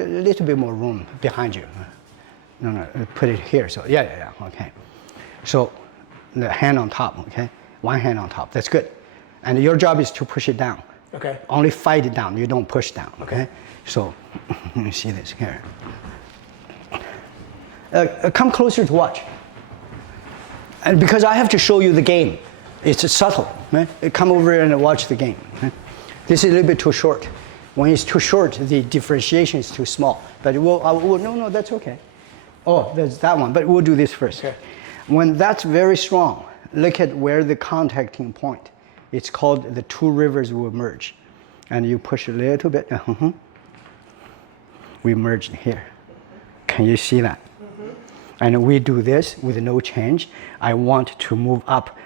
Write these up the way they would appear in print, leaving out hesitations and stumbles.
and a little bit more room behind you. No, put it here. So yeah, okay. So the hand on top, okay? One hand on top, that's good. And your job is to push it down. Okay. Only fight it down, you don't push down, okay? So, let me see this here. Come closer to watch. And because I have to show you the game, it's subtle, right? Come over here and watch the game. Right? This is a little bit too short. When it's too short, the differentiation is too small. But no, that's okay. Oh, there's that one, but we'll do this first. Okay. When that's very strong, look at where the contacting point. It's called the two rivers will merge. And you push a little bit. We merge here. Can you see that? And we do this with no change. I want to move up.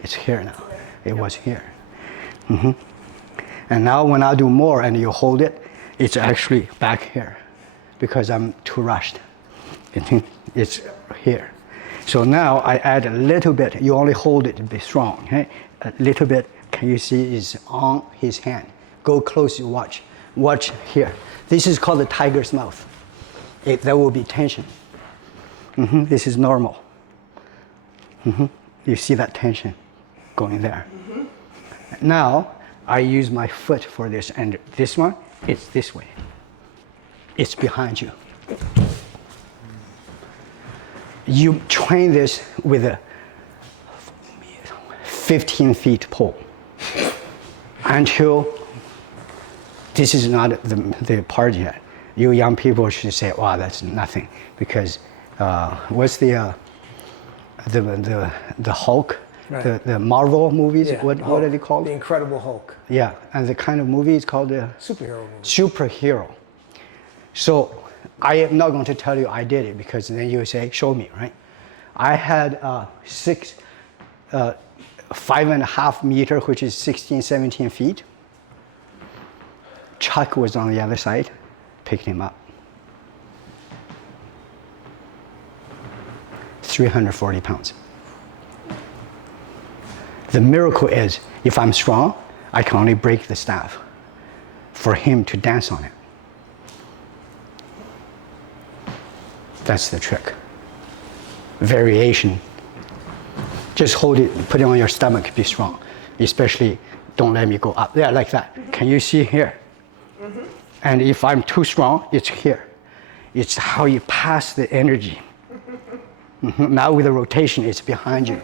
It's here now. It was here. And now when I do more and you hold it, it's actually back here because I'm too rushed. It's here. So now I add a little bit. You only hold it to be strong. Okay? A little bit. Can you see is on his hand? Go close, watch. Watch here. This is called the tiger's mouth. There will be tension. This is normal. You see that tension going there. Now, I use my foot for this, and this one, it's this way. It's behind you. You train this with a 15 feet pole until this is not the part yet. You young people should say, wow, that's nothing. Because what's the Hulk, right. the Marvel movies, yeah, what are they called? The Incredible Hulk. Yeah, and the kind of movie is called the superhero movie. Superhero. So I am not going to tell you I did it because then you say, show me, right? I had 5.5 meter, which is 16, 17 feet. Chuck was on the other side, picked him up. 340 pounds. The miracle is, if I'm strong, I can only break the staff for him to dance on it. That's the trick. Variation. Just hold it, put it on your stomach, be strong. Especially, don't let me go up. Yeah, like that. Can you see here? And if I'm too strong, it's here. It's how you pass the energy. Now with the rotation, it's behind you.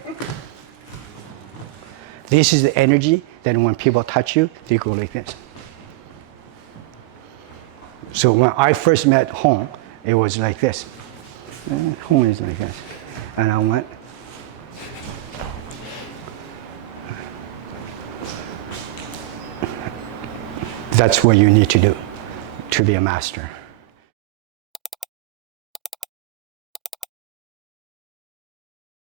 This is the energy, then when people touch you, they go like this. So when I first met Hong, it was like this. Hong is like this. And I went. That's what you need to do to be a master.